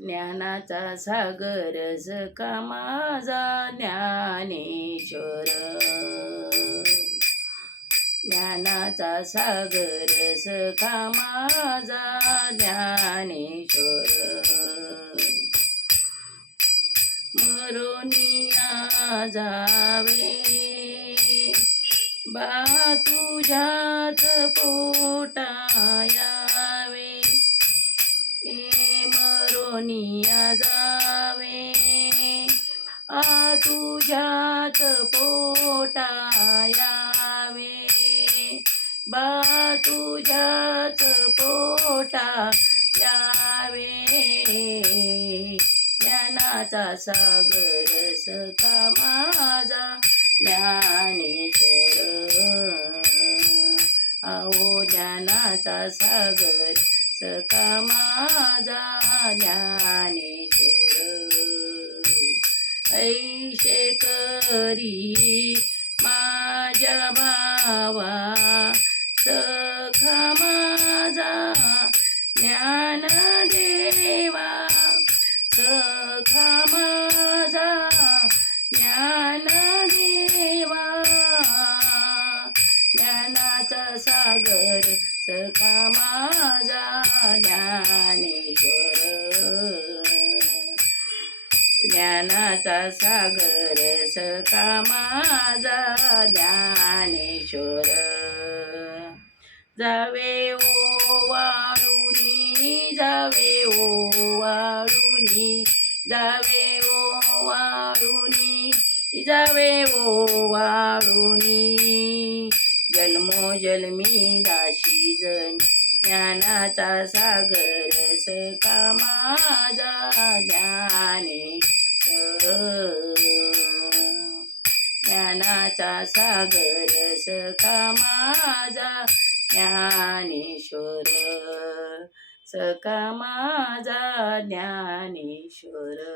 ज्ञानाचा सागर सखा माझा ज्ञानेश्वर. ज्ञानाचा सागर सखा माझा ज्ञानेश्वर. मरोनिया जावे बा तुझ्याच पोटायावे. मरोनिया जावे आ तुझ्याच पोटायावे. बा तुझ्याच पोटा यावे. ज्ञानाचा सागर सखा माझा ज्ञानेश्वर. अहो ज्ञानाचा सागर सखा माझा ज्ञानेश्वर. ऐशे करी माझ्या भावा सखा माझा ज्ञानदेवा. सखा माझा ज्ञानदेवा. ज्ञानाचा सागर सखा माझा ज्ञानेश्वर. ज्ञानाचा सागर सखा माझा ज्ञानेश्वर. जावे ओवाळुनी जावे ओवाळुनी जावे ओवाळुनी जावे ओवाळुनी. जन्मोजन्मी दाशी जनी ज्ञानाचा सागर सखा माझा ज्ञानेश्वर. ज्ञानाचा सागर सखा माझा ज्ञानेश्वर. सखा माझा ज्ञानेश्वर.